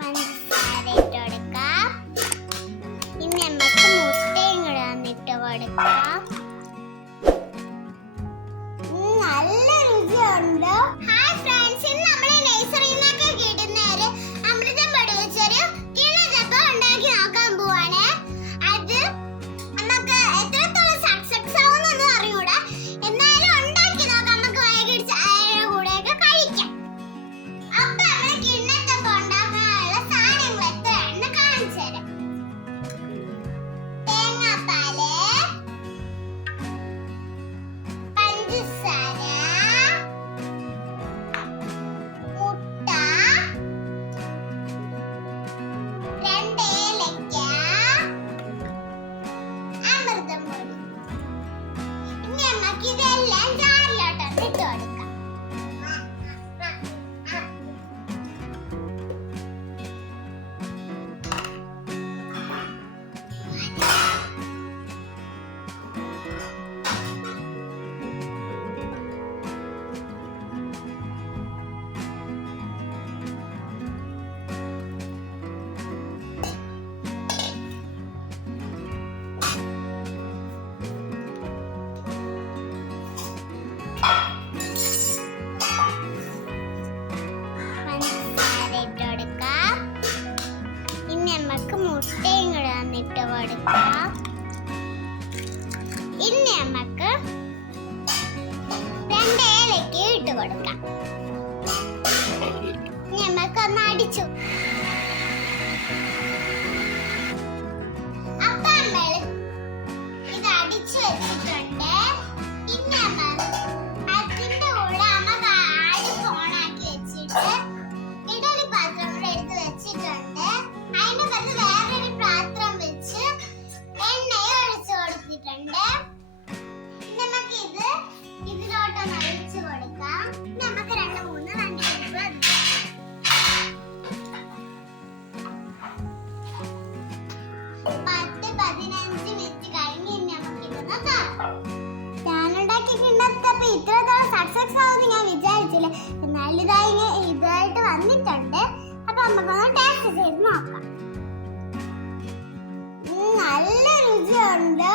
പഞ്ചസാര ഇട്ട് കൊടുക്കാം. ഇനി നമുക്ക് മുട്ടയും കൂടെ വന്നിട്ട് കൊടുക്കാം. നല്ല രുചിയുണ്ട്. ഹായ് ഫ്രണ്ട്സ്, ഇന്ന് നമ്മൾ നഴ്സറിയിൽ നിന്നൊക്കെ കിട്ടുന്ന ഒരു അമൃതം പൊടി വെച്ചൊരു കിണ്ണത്തപ്പം ഉണ്ടാക്കി നോക്കാൻ പോവാണ്. അത് നമുക്ക് എത്രത്തോളം സക്സസ് ആവുമെന്ന് അറിയൂടാ, എന്നാലും ഉണ്ടാക്കി നോക്കാം. നമുക്ക് വൈകിട്ട് ചായയുടെ കൂടെയൊക്കെ കഴിക്കാം. അപ്പൊ നമ്മൾ കിണ്ണത്തപ്പം ഉണ്ടാക്കാനുള്ള സാധനങ്ങൾ എത്രയാണെന്ന് കാണിച്ചു തരാം. തേങ്ങാപ്പാല്, പഞ്ചസാര, മുട്ട, 2 ഏലക്ക, അമൃതം പൊടി. ഇനി നമുക്ക് ഇതെല്ലാം ജാറിലോട്ട് ഇട്ട് കൊടുക്കാം. പഞ്ചസാര ഇട്ട് കൊടുക്കാം. ഇനി നമുക്ക് മുട്ടയും കൂടെ വന്നിട്ട് കൊടുക്കാം. ഇനി നമുക്ക് 2 ഏലക്ക ഇട്ട് കൊടുക്കാം. ഇനി നമുക്ക് ഒന്ന് അടിച്ചു. അപ്പൊ നമ്മൾ ഇത് അടിച്ചു വെച്ചിട്ടുണ്ട്. ഇനി അതിന്റെ കൂടെ നമുക്ക് അടുപ്പ് ഓണാക്കി വെച്ചിട്ട് ഇതൊരു പാത്രം കൂടെ എടുത്ത് വെച്ചിട്ടുണ്ട്. അതിന്റെ പകരം വേറൊരു പാത്രം വെച്ച് എണ്ണയും ഒഴിച്ചു കൊടുത്തിട്ടുണ്ട്. നമുക്ക് ഇതിലോട്ടൊന്ന് ഒഴിച്ചു കൊടുക്കാം. നമുക്ക് 2-3 വണ്ടിയെടുപ്പ് 10-15 മിനിറ്റ് കഴിഞ്ഞ് ഇനി നമുക്ക് ഇതൊന്ന് തുറക്കാം. ഞാനുണ്ടാക്കിയ കിണ്ണത്തപ്പം ഇത്രത്തോളം സക്സസ് ആവുമെന്ന് ഞാൻ വിചാരിച്ചില്ല. എന്നാലും ഇതായിട്ട് വന്നിട്ടുണ്ട്. അപ്പൊ നമുക്കൊന്ന് ടേസ്റ്റ് ചെയ്ത് നോക്കാം. നല്ല രുചിയുണ്ട്.